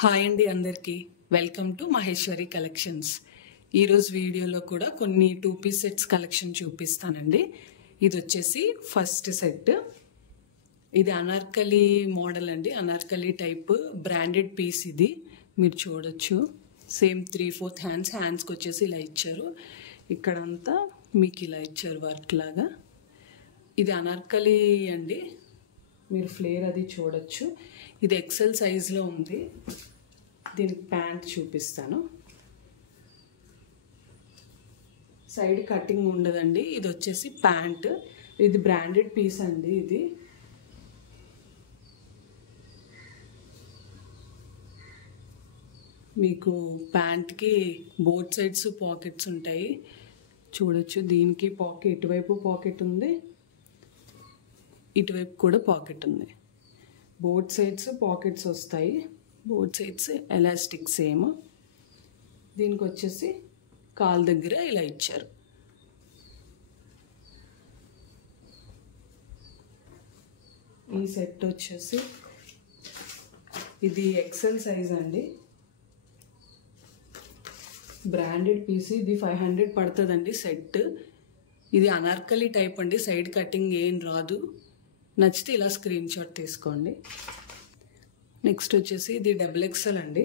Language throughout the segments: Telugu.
హాయ్ అండి అందరికీ వెల్కమ్ టు మహేశ్వరి కలెక్షన్స్. ఈరోజు వీడియోలో కూడా కొన్ని 2 పీస్ సెట్స్ కలెక్షన్ చూపిస్తానండి. ఇది వచ్చేసి ఫస్ట్ సెట్. ఇది అనార్కలి మోడల్ అండి, అనార్కలి టైప్ బ్రాండెడ్ పీస్. ఇది మీరు చూడొచ్చు. సేమ్ 3/4 హ్యాండ్స్కి వచ్చేసి ఇలా ఇచ్చారు. ఇక్కడంతా మీకు ఇలా ఇచ్చారు వర్క్ లాగా. ఇది అనార్కలి అండి, మీరు ఫ్లేర్ అది చూడొచ్చు. ఇది ఎక్సెల్ సైజ్లో ఉంది. దీనికి ప్యాంట్ చూపిస్తాను. సైడ్ కటింగ్ ఉండదండి. ఇది వచ్చేసి ప్యాంట్. ఇది బ్రాండెడ్ పీస్ అండి. ఇది మీకు ప్యాంట్కి బోత్ సైడ్స్ పాకెట్స్ ఉంటాయి చూడొచ్చు. దీనికి పాకెట్, ఇటువైపు పాకెట్ ఉంది, ఇటువైపు కూడా పాకెట్ ఉంది. బోత్ సైడ్స్ పాకెట్స్ వస్తాయి. Both sides elastic same. దీనికి వచ్చేసి కాల్ దగ్గర ఇలా ఇచ్చారు. ఈ సెట్ వచ్చేసి ఇది ఎక్సెల్ సైజ్ అండి, బ్రాండెడ్ పీస్. ఇది 500 పడుతుందండి సెట్. ఇది అనార్కలి టైప్ అండి, సైడ్ కటింగ్ ఏం రాదు. నచ్చితే ఇలా స్క్రీన్ షాట్ తీసుకోండి. నెక్స్ట్ వచ్చేసి ఇది XXL అండి,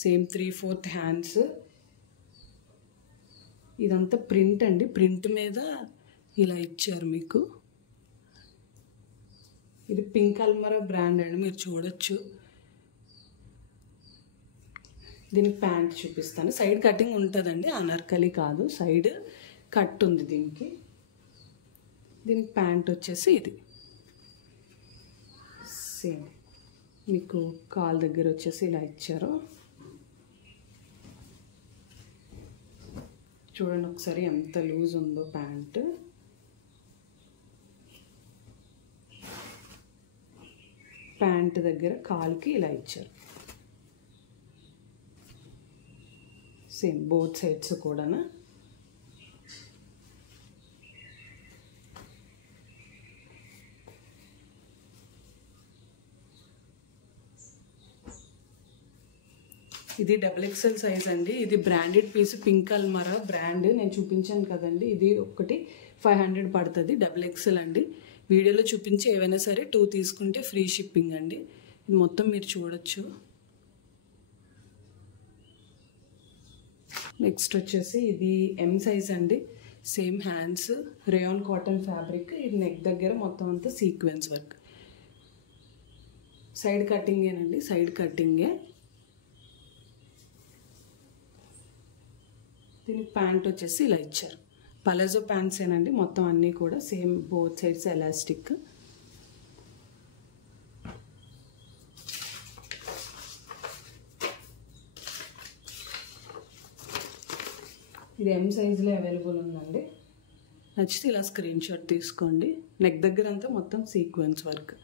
సేమ్ 3/4 హ్యాండ్స్. ఇదంతా ప్రింట్ అండి, ప్రింట్ మీద ఇలా ఇచ్చారు మీకు. ఇది పింక్ అల్మరా బ్రాండ్ అండి, మీరు చూడొచ్చు. దీనికి ప్యాంట్ చూపిస్తాను. సైడ్ కటింగ్ ఉంటుందండి, అనార్కలి కాదు, సైడ్ కట్ ఉంది దీనికి. దీనికి ప్యాంట్ వచ్చేసి ఇది సేమ్. మీకు కాల్ దగ్గర వచ్చేసి ఇలా ఇచ్చారు. చూడండి ఒకసారి ఎంత లూజ్ ఉందో ప్యాంట్. ప్యాంట్ దగ్గర కాల్కి ఇలా ఇచ్చారు. సేమ్ బోత్ సైడ్స్ కూడా. ఇది XXL సైజ్ అండి. ఇది బ్రాండెడ్ పీస్, పింక్ అల్మరా బ్రాండ్. నేను చూపించాను కదండి, ఇది ఒకటి 500 పడుతుంది. XXL అండి. వీడియోలో చూపించి ఏవైనా సరే 2 తీసుకుంటే ఫ్రీ షిప్పింగ్ అండి. ఇది మొత్తం మీరు చూడొచ్చు. నెక్స్ట్ వచ్చేసి ఇది M సైజ్ అండి, same hands, rayon cotton fabric. ఇది నెక్ దగ్గర మొత్తం అంతా సీక్వెన్స్ వర్క్. సైడ్ కటింగేనండి, సైడ్ కటింగే. దీనికి ప్యాంట్ వచ్చేసి ఇలా ఇచ్చారు. పలాజో ప్యాంట్స్ ఏనండి మొత్తం అన్నీ కూడా, సేమ్ బోత్ సైడ్స్ ఎలాస్టిక్. ఇది M సైజులో అవైలబుల్ ఉందండి. నచ్చితే ఇలా స్క్రీన్ షాట్ తీసుకోండి. నెక్ దగ్గర అంతా మొత్తం సీక్వెన్స్ వర్క్.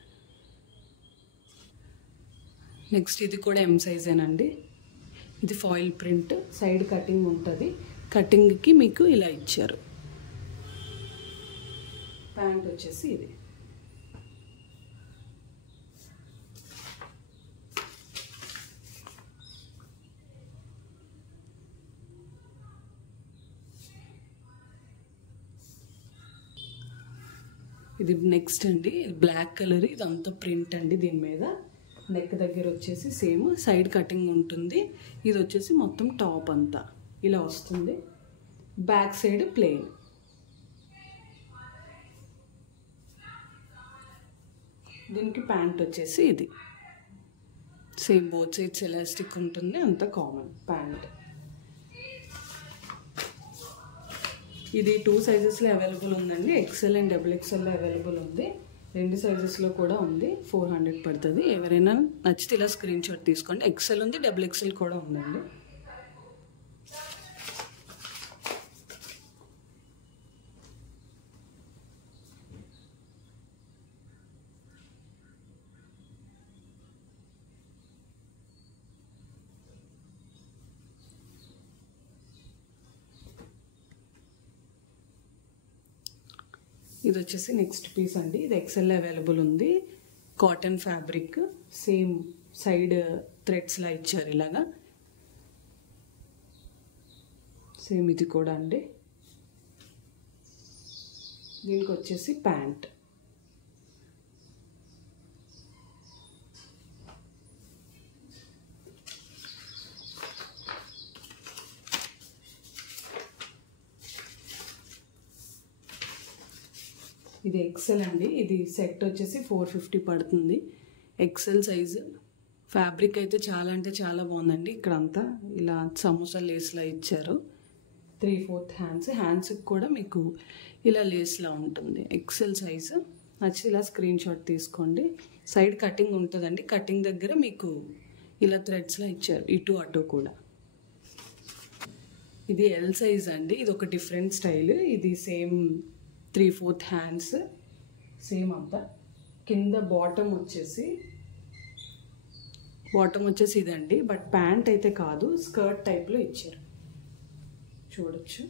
నెక్స్ట్ ఇది కూడా M సైజేనండి. ఇది ఫాయిల్ ప్రింట్, సైడ్ కటింగ్ ఉంటుంది. కటింగ్కి మీకు ఇలా ఇచ్చారు. ప్యాంట్ వచ్చేసి ఇది. ఇది నెక్స్ట్ అండి, బ్లాక్ కలర్. ఇదంతా ప్రింట్ అండి. దీని మీద నెక్ దగ్గర వచ్చేసి సేమ్ సైడ్ కటింగ్ ఉంటుంది. ఇది వచ్చేసి మొత్తం టాప్ అంతా ఇలా వస్తుంది. Back side plain. దీనికి ప్యాంట్ వచ్చేసి ఇది సేమ్ బోత్ సైడ్స్ ఎలాస్టిక్ ఉంటుంది, అంత కామన్ ప్యాంట్. ఇది 2 సైజెస్లో అవైలబుల్ ఉందండి. XL అండ్ XXLలో అవైలబుల్ ఉంది. 2 సైజెస్లో కూడా ఉంది. 400 పడుతుంది. ఎవరైనా నచ్చితే ఇలా స్క్రీన్ షాట్ తీసుకోండి. XL ఉంది, XXL కూడా ఉందండి. ఇది వచ్చేసి నెక్స్ట్ పీస్ అండి. ఇది XL అవైలబుల్ ఉంది. కాటన్ ఫ్యాబ్రిక్, సేమ్ సైడ్ థ్రెడ్స్లా ఇచ్చారు ఇలాగా. సేమ్ ఇది కూడా అండి. దీనికి వచ్చేసి ప్యాంట్. ఇది ఎక్సెల్ అండి. ఇది సెట్ వచ్చేసి 450 పడుతుంది. XL size. ఫ్యాబ్రిక్ అయితే చాలా అంటే చాలా బాగుందండి. ఇక్కడంతా ఇలా సమోసా లేస్లా ఇచ్చారు. 3/4 హ్యాండ్స్. హ్యాండ్స్కి కూడా మీకు ఇలా లేస్లా ఉంటుంది. XL size. నచ్చి ఇలా స్క్రీన్ షాట్ తీసుకోండి. సైడ్ కటింగ్ ఉంటుందండి. కటింగ్ దగ్గర మీకు ఇలా థ్రెడ్స్లా ఇచ్చారు, ఇటు అటు కూడా. ఇది ఎల్ సైజ్ అండి. ఇది ఒక డిఫరెంట్ స్టైల్. ఇది సేమ్ 3/4 హ్యాండ్స్. సేమ్ అంతా. కింద బాటమ్ వచ్చేసి ఇదండి. బట్ ప్యాంట్ అయితే కాదు, స్కర్ట్ టైప్లో ఇచ్చారు. చూడొచ్చు,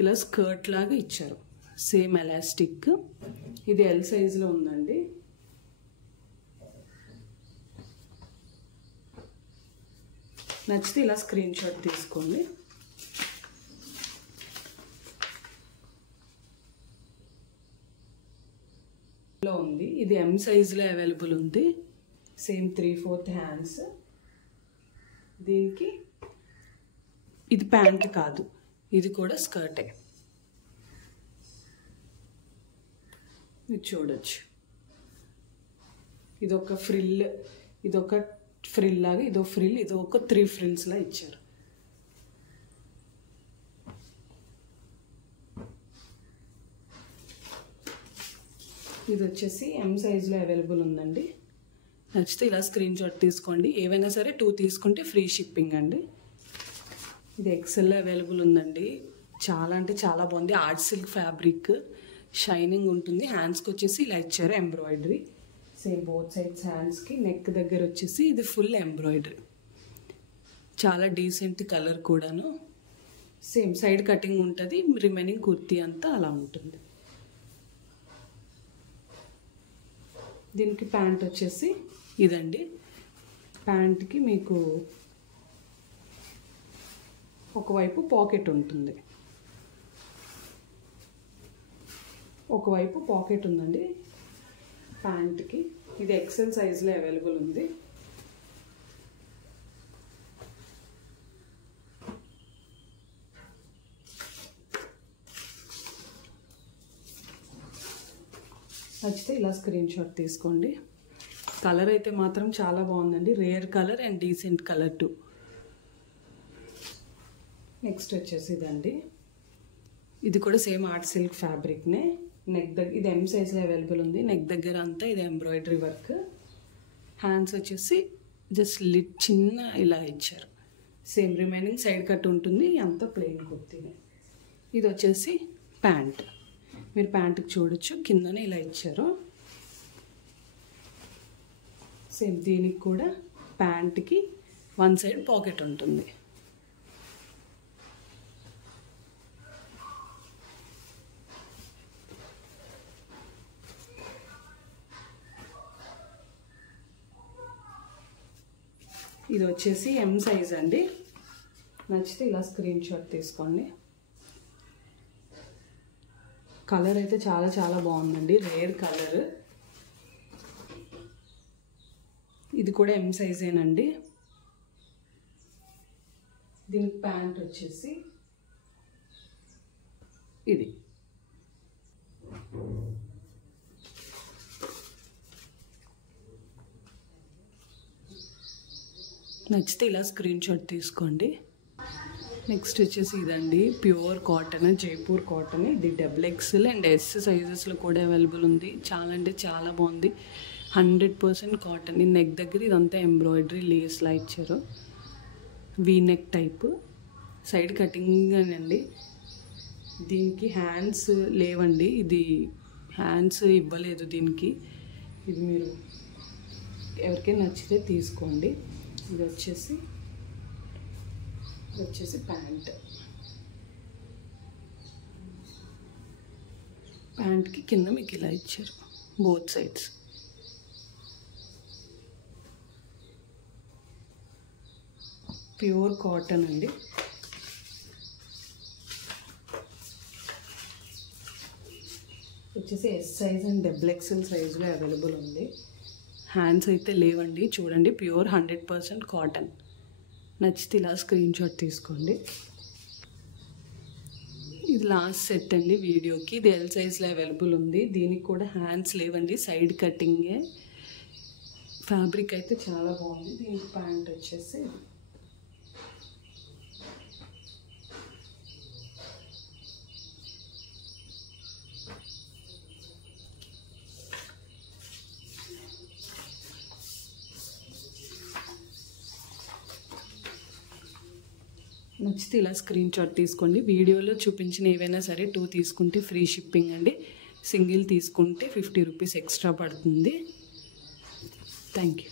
ఇలా స్కర్ట్ లాగా ఇచ్చారు. Same elastic. ఇది ఎల్ సైజులో ఉందండి. నచ్చితే ఇలా స్క్రీన్ షాట్ తీసుకోండి. ఉంది. ఇది ఎం సైజులో అవైలబుల్ ఉంది. Same 3/4 hands. దీనికి ఇది ప్యాంట్ కాదు, ఇది కూడా స్కర్టే. ఇది చూడొచ్చు. ఇదొక ఫ్రిల్ లాగా, ఇదో ఫ్రిల్, ఇదో ఒక 3 ఫ్రిల్స్ లా ఇచ్చారు. ఇది వచ్చేసి ఎం సైజులో అవైలబుల్ ఉందండి. నచ్చితే ఇలా స్క్రీన్ షాట్ తీసుకోండి. ఏవైనా సరే 2 తీసుకుంటే ఫ్రీ షిప్పింగ్ అండి. ఇది ఎక్సెల్లో అవైలబుల్ ఉందండి. చాలా అంటే చాలా బాగుంది. ఆర్ట్ సిల్క్ ఫ్యాబ్రిక్, షైనింగ్ ఉంటుంది. హ్యాండ్స్కి వచ్చేసి ఇలా ఇచ్చారు ఎంబ్రాయిడరీ. సేమ్ బోత్ సైడ్స్ హ్యాండ్స్కి. నెక్ దగ్గర వచ్చేసి ఇది ఫుల్ ఎంబ్రాయిడరీ. చాలా డీసెంట్ కలర్ కూడాను. సేమ్ సైడ్ కటింగ్ ఉంటుంది. రిమైనింగ్ కుర్తీ అంతా అలా ఉంటుంది. దీనికి ప్యాంట్ వచ్చేసి ఇదండి. ప్యాంట్కి మీకు ఒకవైపు పాకెట్ ఉంటుంది, ఒకవైపు పాకెట్ ఉందండి ప్యాంట్కి. ఇది ఎక్సెల్ సైజులో అవైలబుల్ ఉంది. నచ్చితే ఇలా స్క్రీన్ షాట్ తీసుకోండి. కలర్ అయితే మాత్రం చాలా బాగుందండి. Rare colour and decent colour two. Next వచ్చేసి ఇదండి. ఇది కూడా సేమ్ ఆర్ట్ సిల్క్ ఫ్యాబ్రిక్నే. నెక్ దగ్గర ఇది ఎం సైజ్లో అవైలబుల్ ఉంది. నెక్ దగ్గర అంతా ఇది ఎంబ్రాయిడరీ వర్క్. హ్యాండ్స్ వచ్చేసి జస్ట్ చిన్న ఇలా ఇచ్చారు. సేమ్ రిమైనింగ్ సైడ్ కట్ ఉంటుంది. అంతా ప్లెయిన్ కుర్తీనే. ఇది వచ్చేసి ప్యాంట్. మీరు ప్యాంట్కి చూడొచ్చు, కిందనే ఇలా ఇచ్చారు. సేమ్ దీనికి కూడా ప్యాంట్కి 1 సైడ్ పాకెట్ ఉంటుంది. ఇది వచ్చేసి ఎం సైజ్ అండి. నచ్చితే ఇలా స్క్రీన్ షాట్ తీసుకోండి. కలర్ అయితే చాలా చాలా బాగుందండి. Rare colour. ఇది కూడా ఎం సైజేనండి. దీనికి ప్యాంట్ వచ్చేసి ఇది. నచ్చితే ఇలా స్క్రీన్ షాట్ తీసుకోండి. నెక్స్ట్ వచ్చేసి ఇదండి. Pure cotton, Jaipur cotton. ఇది XXL అండ్ S సైజెస్లో కూడా అవైలబుల్ ఉంది. చాలా అంటే చాలా బాగుంది. 100% కాటన్. ఈ నెక్ దగ్గర ఇదంతా ఎంబ్రాయిడరీ లేస్లా ఇచ్చారు. V neck type. Side cutting అండి. దీనికి హ్యాండ్స్ లేవండి. ఇది హ్యాండ్స్ ఇవ్వలేదు దీనికి. ఇది మీరు ఎవరికైనా నచ్చితే తీసుకోండి. ఇది వచ్చేసి ప్యాంట్. ప్యాంట్కి కింద మీకు ఇలా ఇచ్చారు బోత్ సైడ్స్. ప్యూర్ కాటన్ అండి. వచ్చేసి ఎస్ సైజ్ అండ్ XXL సైజులో అవైలబుల్ ఉంది. హ్యాండ్స్ అయితే లేవండి. చూడండి, ప్యూర్ 100% కాటన్. నచ్చితే ఇలా స్క్రీన్ షాట్ తీసుకోండి. ఇది లాస్ట్ సెట్ అండి వీడియోకి. ఇది L సైజ్లో అవైలబుల్ ఉంది. దీనికి కూడా హ్యాండ్స్ లేవండి, సైడ్ కటింగే. ఫ్యాబ్రిక్ అయితే చాలా బాగుంది. దీనికి ప్యాంట్ వచ్చేసి నచ్చితే ఇలా స్క్రీన్ షాట్ తీసుకోండి. వీడియోలో చూపించిన ఏవైనా సరే 2 తీసుకుంటే ఫ్రీ షిప్పింగ్ అండి. సింగిల్ తీసుకుంటే 50 రూపీస్ ఎక్స్ట్రా పడుతుంది. Thank you.